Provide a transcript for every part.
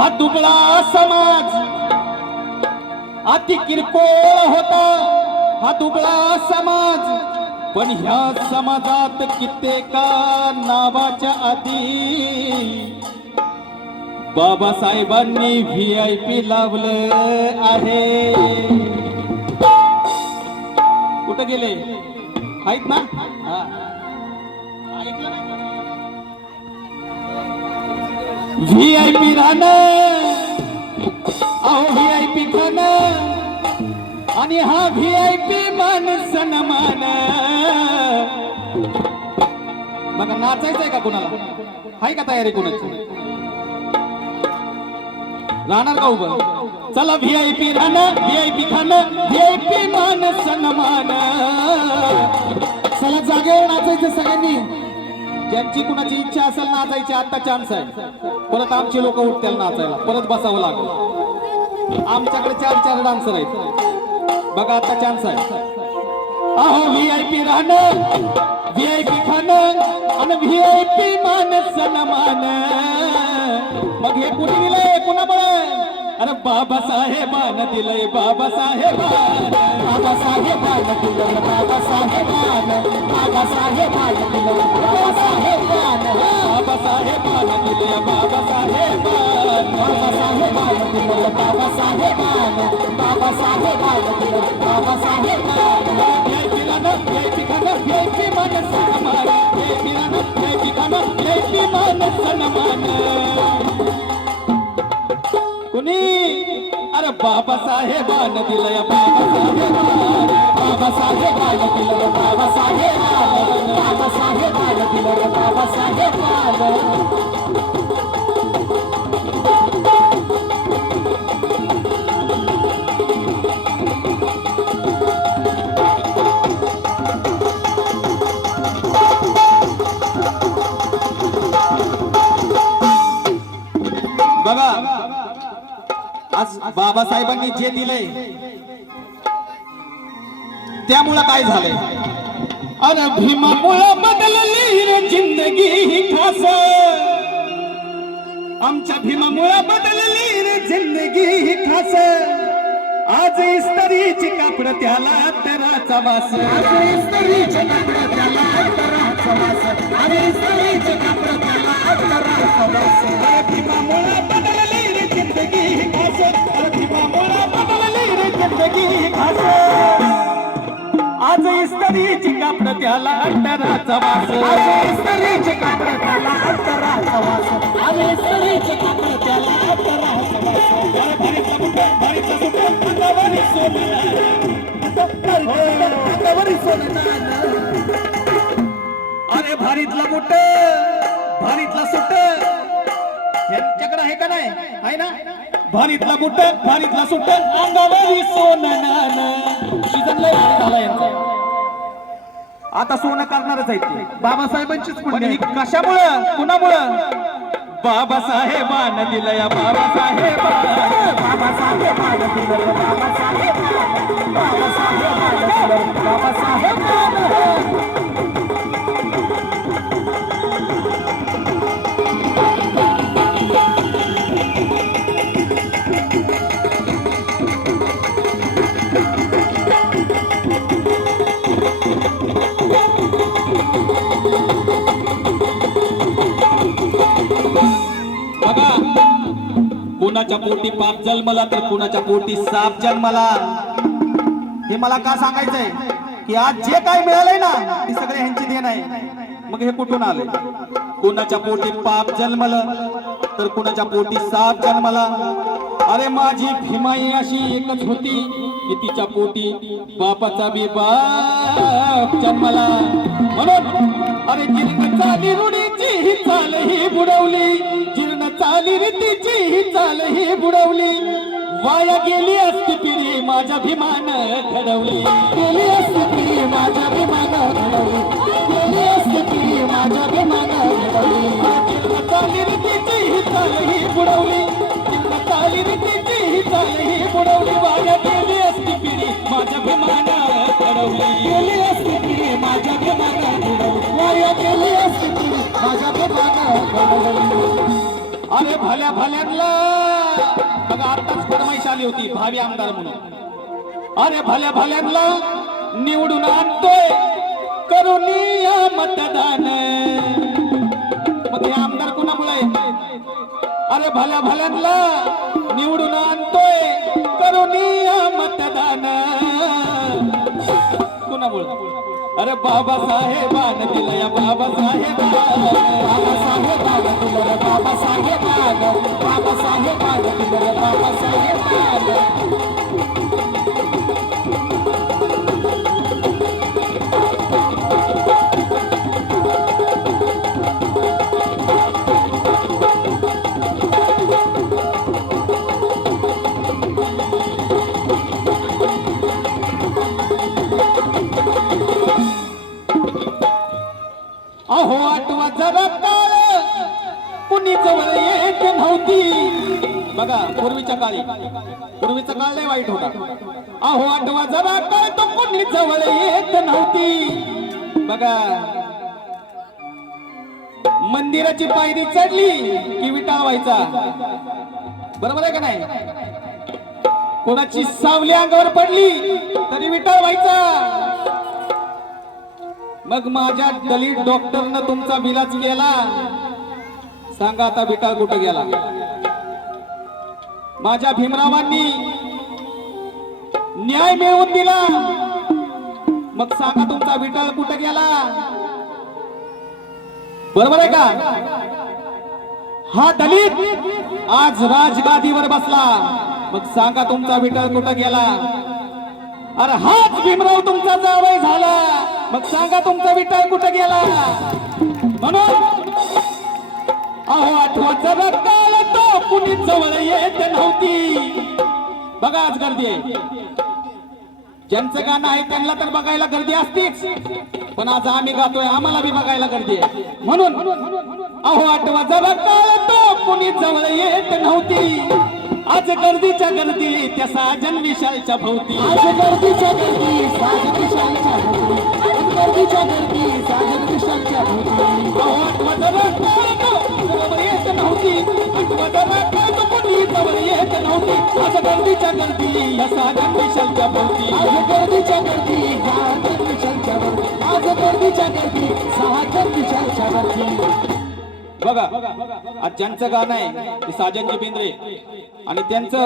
हा दुबळा समाज अति किरकोळ होता, हा दुबळा समाज. पण ह्या समाजात कित्येका नावाच्या आधी बाबासाहेबांनी VIP लावलं आहे. कुठं गेले आहेत ना? VIP राहणं, अहो VIP खाणं आणि हा VIP मान सन्मान. मग नाचायचंय का कुणाला? आहे का तयारी कुणाची? राहणार का उभं? चला VIP राहणं, VIP खाणं, VIP मान सन्मान. चला जागेवर नाचायचं सगळ्यांनी. ज्यांची कुणाची इच्छा असेल नाचायची आता चान्स आहे. परत आमची लोक उठतील नाचायला, परत बसावं लागेल. आमच्याकडे 4 डान्सर आहेत बघा, आता चान्स आहे. अहो VIP राहणं, VIP खाणं आणि VIP मान सन्मान. मग हे कुणी दिलंय? कुणामुळे? अरे बाबासाहेबानं दिलंय, बाबासाहेबानं, बाबासाहेबानं दिलंय, बाबासाहेबानं, बाबासाहेबानं दिलंय, बाबासाहेबानं, बाबासाहेबानं दिलंय, बाबासाहेबानं, बाबासाहेबानं दिलंय, बाबासाहेबानं, बाबासाहेबानं दिलंय, बाबासाहेबानं. VIP राहणं, VIP खाणं, VIP मान सन्मान. VIP राहणं, VIP खाणं, VIP मान सन्मान. कुणी? अरे बाबासाहेबानं दिलंय, बाबासाहेबानं, बाबासाहेबानं दिलंय, बाबासाहेबानं, बाबासाहेबानं दिलंय, बाबासाहेबानं. बघा आज बाबासाहेबांनी जे दिलंय त्यामुळं काय झालंय? अरे भीमामुळं बदलली रे जिंदगी ही खास. आमच्या भीमामुळं बदलली रे जिंदगी ही खास. आज इस्त्रीची कापड त्याला तराचा वास. आज इस्त्रीची कापड त्याला तराचा वास. आज इस्त्रीची कापड त्याला तराचा वास. अरे भीमामुळं बदलली रे जिंदगी ही खास. अरे भीमामुळं बदलली रे जिंदगी ही खास. आज इस्त्रीची कापड त्याला तराचा वास. आज इस्त्रीची कापड त्याला तराचा वास. आज इस्त्रीची कापड त्याला तराचा वास. अरे भारीतला बुट्टा, भारीतला सुट्टा, अंगावरी सोनं. अरे भारीतला बुट्ट, भारीतला सुट्ट यांच्याकडे आहे का नाही? आहे ना? भारीतला बुट्ट, भारीतला सुट्ट, अंगावरी सोनं. सीझन लय भारी झाला यांचा. आता सोनं करणारच आहेत ते. बाबासाहेबांचीच पुण्य. कशामुळं? कुणामुळं? बाबासाहेबानं दिलंय, बाबासाहेबानं, बाबासाहेबानं दिलंय, बाबासाहेबानं, बाबासाहेबानं दिलंय, बाबासाहेबानं. कुणाच्या पोटी पाप जन्मला तर कुणाच्या पोटी साप जन्मला. हे मला का सांगायचंय की आज जे काय मिळालंय ना ते सगळे ह्यांची देण आहे. मग हे कुठून आले? कुणाच्या पोटी पाप जन्मलं तर कुणाच्या पोटी साप जन्मला. अरे माझी भीमाई अशी एकच होती की तिच्या पोटी बापाचा बी बाप जन्मला. म्हणून अरे जीर्ण चाली रुढीची ही चाल ही बुडवली. जीर्ण चाली रीतीची ही चाल ही बुडवली. वाया गेली असती पिढी माझ्या भीमानं घडवली. गेली असती पिढी माझ्या भीमानं घडवली. गेली असती पिढी माझ्या भीमानं घडवली. जीर्ण चाली रीतीची ही चाल ही बुडवली. जीर्ण चाली रीतीची ही चाल ही बुडवली. वाया गेली असती पिढी माझ्या भीमानं घडवली. गेली असती पिढी माझ्या भीमानं घडवली. वाया गेली असती पिढी माझ्या भीमानं घडवली. अरे भल्या भल्यांना बघा आताच फरमाईश आली होती भावी आमदार म्हणून. अरे भल्या भल्यांना निवडून आणतोय करून या मतदान. मग हे आमदार कुणामुळे? अरे भल्या भल्यांना निवडून आणतोय करून या मतदान. कुणामुळे? अरे बाबासाहेबान दिलं या बाबासाहेबान. बाबासाहेबान दिलं रे बाबासाहेबान. बाबासाहेबान दिलं रे बाबासाहेबान. अहो आठवा जरा काळ कुणी जवळ येत नव्हती. बघा पूर्वीचा काळ लय वाईट होता. अहो आठवा जरा काळ तो कुणी जवळ येत नव्हती. बघा मंदिराची पायरी चढली की विटाळ व्हायचा. बरोबर आहे का नाही? कोणाची सावली अंगावर पडली तरी विटाळ व्हायचा. मग माझ्या दलित डॉक्टरनं तुमचा विलाज केला. सांगा आता विटाळ कुठं गेला? माझ्या भीमरावांनी न्याय मिळवून दिला. मग सांगा तुमचा विटाळ कुठं गेला? बरोबर आहे का? हा दलित आज राजगादीवर बसला. मग सांगा तुमचा विटाळ कुठं गेला? अरे हाच भीमराव तुमचा जावई झाला. मग सांगा तुमचा विटाळ कुठं गेला? म्हणून अहो आठवचा काळ तो कुणी जवळ येत नव्हती. बघा आज गर्दी आहे. ज्यांचं गाणं आहे त्यांना तर बघायला गर्दी असतीच, पण आज आम्ही गातोय आम्हाला बी बघायला गर्दी आहे. म्हणून अहो आठवचा काळ तो कुणी जवळ येत नव्हती. आज गर्दीच्या गर्दी त्या साजन विशालच्या भोवती. आज गर्दीच्या गर्दी साजन विशालच्या भोवती. गर्दीच्या गर्दी साजन विशालच्या भोवती. जवळ येत नव्हती. कुणी जवळ येत नव्हती. आज गर्दीच्या गर्दी या साजन विशालच्या भोवती. आज गर्दीच्या गर्दी साजन विशालच्या भोवती. आज गर्दीच्या गर्दी साजन विशालच्या भोवती. बघा आज ज्यांचं गाणं आहे ते साजनजी बेंद्रे आणि त्यांचं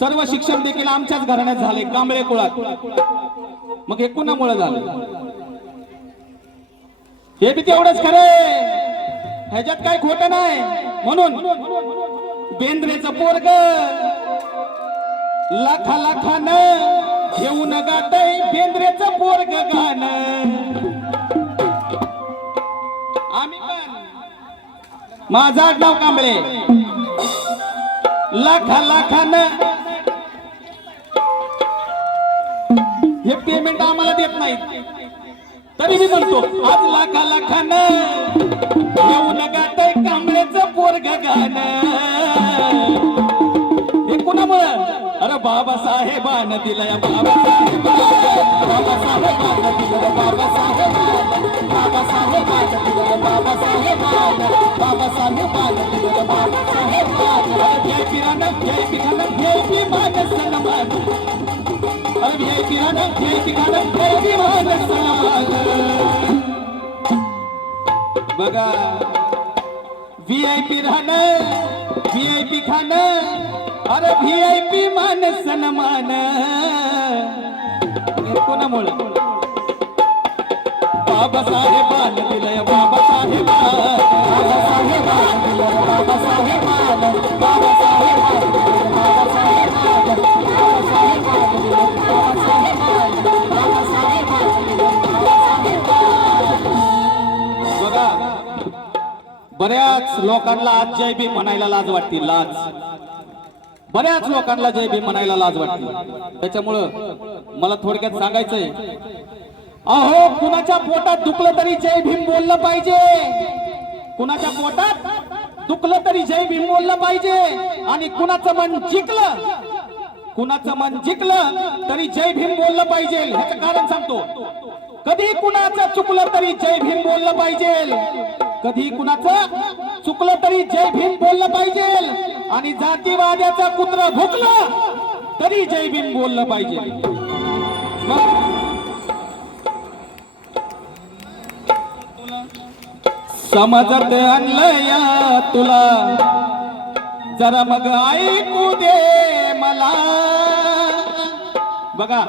सर्व शिक्षण देखील आमच्याच घराण्यात झाले कांबळे कुळात. मग हे कुणामुळे झालं? हे बी तेवढंच खरंय, ह्याच्यात काय खोटं नाही. म्हणून बेंद्रेचं पोरग लाखा लाखानं घेऊन गातय बेंद्रेचं पोरग गाणं. आम्ही पण माझं आडनाव कांबळे. लाखा लाखानं हे पेमेंट आम्हाला देत नाहीत तरी मी म्हणतो आज लाखा लाखानं येऊन गातय कांबळेचं पोरग गाणं. हे कुणामुळं? अरे बाबासाहेबानं दिलं या बाबासाहेबानं. बाबासाहेबानं दिलं बाबासाहेबानं. बाबासाहेबानं दिलं बाबासाहेबानं. बाबासाहेबानं दिलं बाबासाहेबानं. VIP रानं VIP खानं VIP मान सन्मान. अरे VIP रानं VIP खानं VIP मान सन्मान. बघा VIP रानं VIP खानं. अरे VIP मान सन्मान. कोणामुळे? बाबासाहेबानं दिलंय बाबासाहेबानं. बाबासाहेबानं दिलं बाबासाहेबानं. बाबासाहेबानं दिलं बाबासाहेबानं. बाबासाहेबानं दिलं बाबासाहेबानं. बाबासाहेबानं दिलं बाबासाहेबानं. बघा बऱ्याच लोकांना आज जय भीम म्हणायला लाज वाटते. लाज बऱ्याच लोकांना जय भीम म्हणायला लाज वाटते. त्याच्यामुळं मला थोडक्यात सांगायचंय, अहो कुणाच्या पोटात दुखलं तरी जय भीम बोललं पाहिजे. कुणाच्या पोटात दुखलं तरी जय भीम बोललं पाहिजे. आणि कुणाचं मन जिंकलं तरी जय भीम बोललं पाहिजे. ह्याचं कारण सांगतो. कधी कुणाचं चुकलं तरी जय भीम बोललं पाहिजे. कधी कुणाचं चुकलं तरी जय भीम बोललं पाहिजे. आणि जातीवाद्याचा कुत्रा भुकला तरी जय भीम बोललं पाहिजे. समाजात आणलं या तुला जरा मग ऐकू दे मला. बघा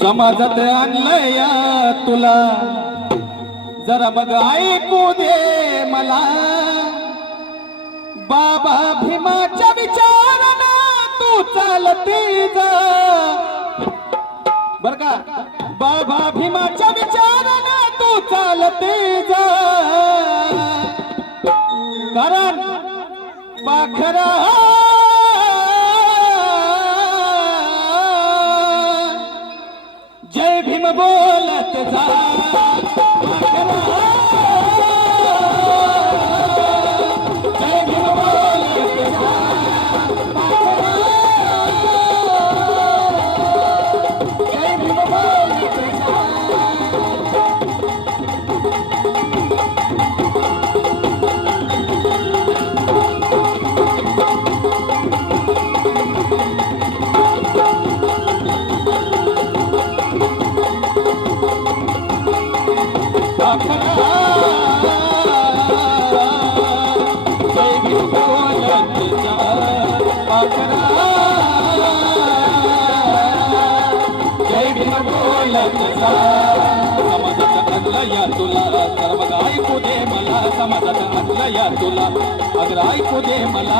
समाजात आणलं या तुला जरा मग ऐकू दे मला. बाबा भीमाच्या विचारानं तू चालती जा. बर का, बाबा भीमाच्या विचारानं तू चालती जा. कारण पाखरा जय भीम बोलत जा. पाखरा समाजात आणलं या तुला तर मग ऐकू दे मला. समाजात आणलं या तुला अगर ऐकू दे मला.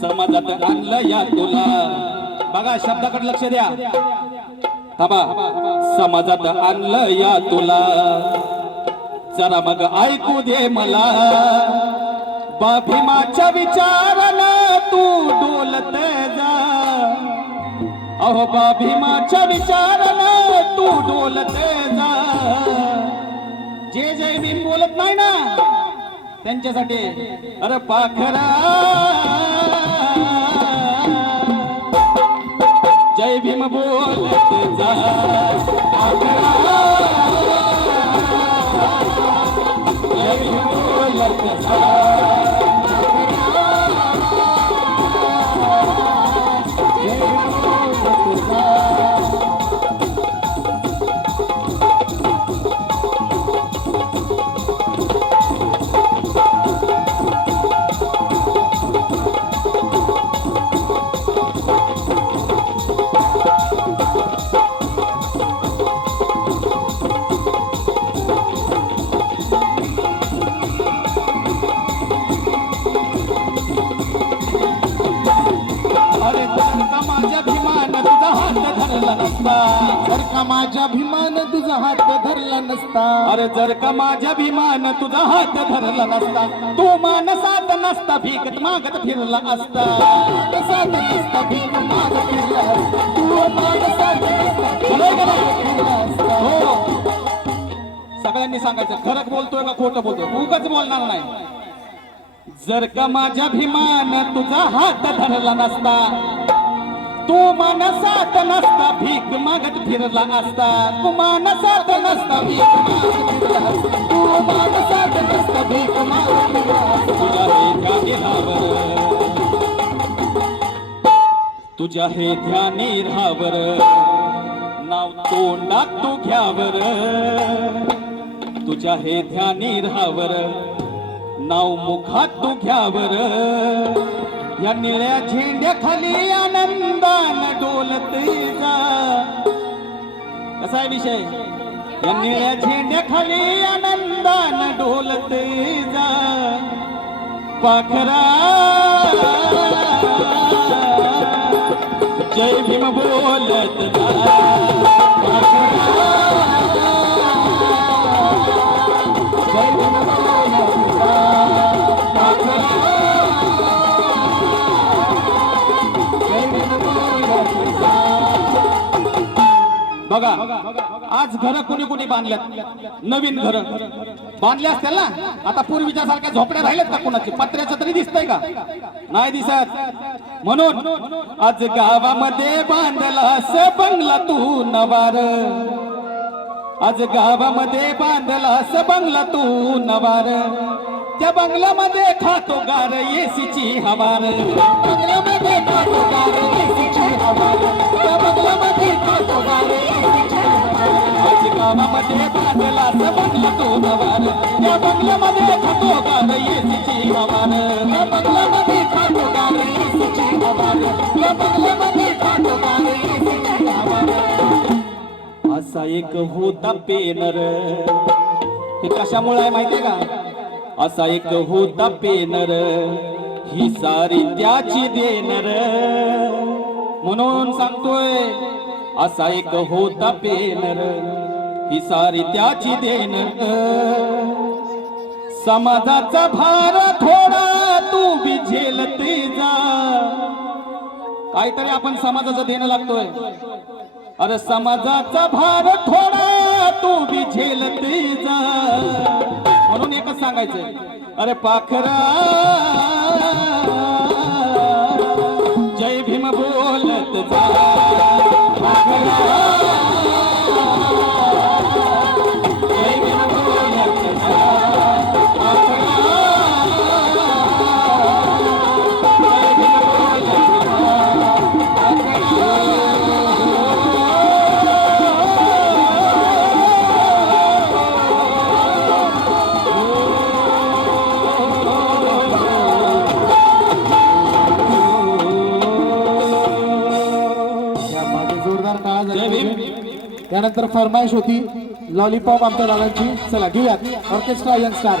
समाजात आणलं या तुला. बघा शब्दाकडे लक्ष द्या. थांबा. समाजात आणलं या तुला जरा मग ऐकू दे मला. भीमाच्या विचारानं तू डोलत जा. अहो भीमाच्या विचारानं तू डोलत जा. जे जय भीम बोलत नाही ना त्यांच्यासाठी अरे पाखरा जय भीम बोलत जा. पाखरा जय भीम बोलत जा. जर का माझ्या भीमान तुझा हात धरला नसता. अरे जर का माझ्या भीमान तुझा हात धरला नसता तू मानसात नसता भीकत मागत फिरला असता. मानसात नसता भीक मागत फिरला असता. तू मानसात नसता भीक मागत फिरला असता. हो सगळ्यांनी सांगायचं खरं बोलतोय का खोटं बोलतोय. उगाच बोलणार नाही. जर का माझ्या भीमान तुझा हात धरला नसता तू मानसात नसता भीक मागत फिरला असता. तू मानसात नसता भीक मागत फिरला असता. तू मानसात नसता भीक मागत फिरला असता. तुझ्या हे ध्यानी राहावर नाव तोंडात तू घ्यावर. तुझ्या हे ध्यानी राहावर नाव मुखात तू घ्यावर. या निळ्या झेंड्या खाली आनंदान डोलते जा. कसा आहे विषय. या निळ्या झेंड्या खाली आनंदान डोलते जा. पाखरा जय भीम बोलत जा. पाखरा जय भीम बोलत जा. पाखरा बघा आज घर कोणी कोणी बांधल्यात नवीन घर. बांधले असतील ना. आता पूर्वीच्या सारख्या झोपड्या राहिल्यात का कुणाची? पत्र्याचं तरी दिसतंय का? नाही दिसत. म्हणून आज गावामध्ये बांधलास बंगला तू नवार, आज गावामध्ये बांधलास बंगला तू नवार, त्या बंगल्यामध्ये खातो गार एसीची हवार, बंगल्यामध्ये खातो गार एसीची हवा, त्या बंगल्यामध्ये खातो गार एसीची हवा. आज गावामध्ये बांधलास बंगला तू नवार, त्या बंगल्यामध्ये खातो गार एसीची हवार, त्या बंगल्यामध्ये खातो गार एसीची हवा, त्या बंगल्यामध्ये खातो गार एसीची हवा. असा एक होता पेनर, हे कशामुळे आहे माहितीये का? असा एक होता पेनर, ही सारी त्याची देनर. म्हणून सांगतोय असा एक होता पेनर, ही सारी त्याची देनर. समाजाचा भार थोडा तू बी झेलते जा, काहीतरी आपण समाजाचं देणं लागतोय. अरे समाजाचा भार थोडा तू बी झेलते जा. म्हणून एकच सांगायचंय, अरे पाखरा जय भीम बोलत जा, पाखरा जय भीम बोलत जा, पाखरा जय भीम बोलत जा, जोरदार काळा जय झाली. भीम. त्यानंतर फरमाईश होती लॉलीपॉप आमच्या दादांची. चला घेऊयात ऑर्केस्ट्रा यंग स्टार.